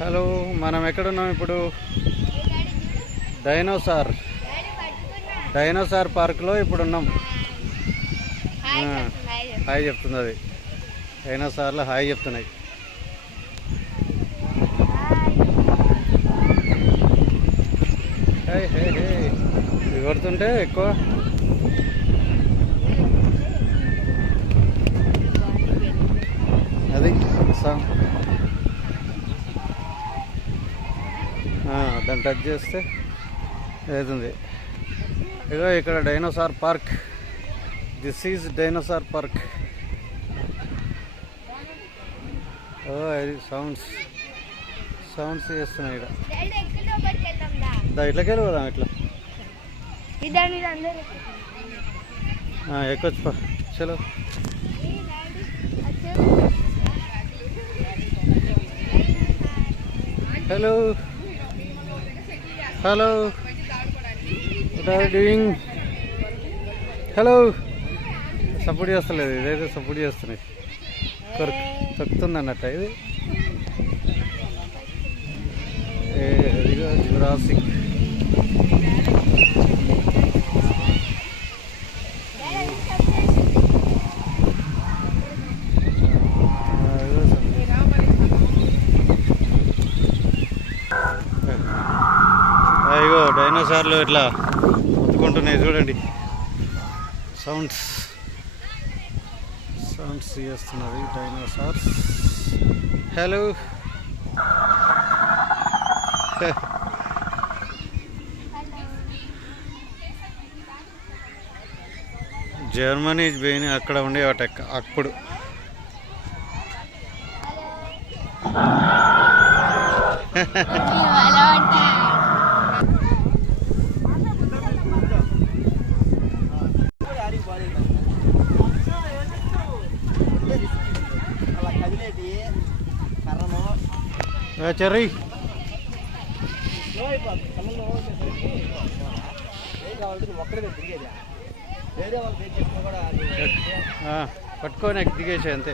Hello, మనం ఎక్కడున్నాం ఇప్పుడు? డైనోసార్ పార్క్లో ఇప్పుడు ఉన్నాం. హాయ్ చెప్తుంది అది. డైనోసార్లు హాయ్ చెప్తున్నాయి. హే హే హే ఇది కొడుతుంటే ఎక్కువ అది దాన్ని టచ్ చేస్తే అవుతుంది. ఇదో ఇక్కడ dinosaur park. This is dinosaur park. ఓ అది సౌండ్స్ చేస్తున్నాయి ఇక్కడ. ఇట్లకెళ్ళి పోదాం. ఇట్లా ఎక్కొచ్చు. చలో. Hello hello, what are doing? Hello. Support చేస్తలేదు, ఇదైతే సపోర్ట్ చేస్తున్నాయి. తొక్కుతుంది అన్నట్ట ఇది. జురాసిక్. అయ్యో డైనోసార్లు ఇట్లా మొత్తుకుంటున్నాయి చూడండి. సౌండ్స్ చేస్తున్నది డైనోసార్స్. హలో. జర్మనీ పోయిన అక్కడ ఉండేవాట అప్పుడు. చెర్రీ పట్టుకొని దిగేసాయి అంతే.